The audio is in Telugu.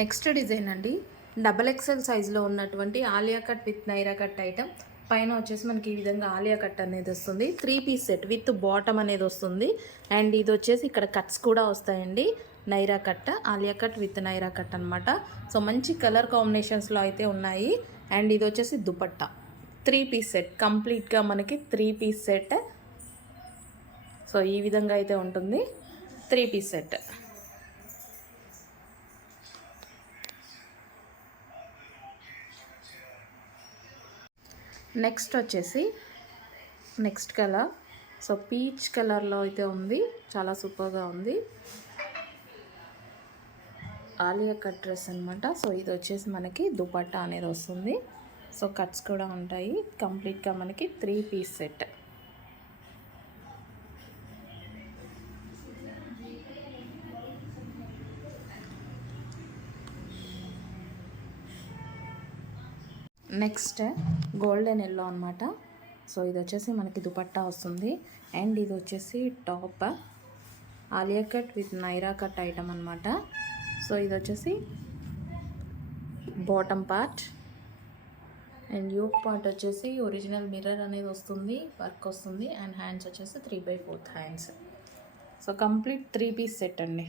నెక్స్ట్ డిజైన్ అండి, డబల్ ఎక్సెల్ సైజులో ఉన్నటువంటి Alia cut with Naira cut item. పైన వచ్చేసి మనకి ఈ విధంగా ఆలియా కట్ అనేది వస్తుంది. 3 పీస్ సెట్ విత్ బాటమ్ అనేది వస్తుంది. అండ్ ఇది వచ్చేసి ఇక్కడ కట్స్ కూడా వస్తాయండి. Naira cut, Alia cut with Naira cut అనమాట. సో మంచి కలర్ కాంబినేషన్స్లో అయితే ఉన్నాయి. అండ్ ఇది వచ్చేసి దుపట్టా 3 పీస్ సెట్, కంప్లీట్గా మనకి 3 పీస్ సెట్. సో ఈ విధంగా అయితే ఉంటుంది 3 పీస్ సెట్. నెక్స్ట్ వచ్చేసి నెక్స్ట్ కలర్, సో పీచ్ కలర్లో అయితే ఉంది. చాలా సూపర్గా ఉంది. ఆలియా కట్ డ్రెస్ అనమాట. సో ఇది వచ్చేసి మనకి దుపట్టా అనేది వస్తుంది. సో కట్స్ కూడా ఉంటాయి. కంప్లీట్గా మనకి 3 piece set. Next golden yellow అనమాట. సో ఇది వచ్చేసి మనకి దుపట్టా వస్తుంది. అండ్ ఇది వచ్చేసి top Alia cut with Naira cut item అనమాట. సో ఇది వచ్చేసి bottom part. And yoke part వచ్చేసి ఒరిజినల్ మిర్రర్ అనేది వస్తుంది, వర్క్ వస్తుంది. అండ్ హ్యాండ్స్ వచ్చేసి 3/4 hands. So complete 3 piece set అండి.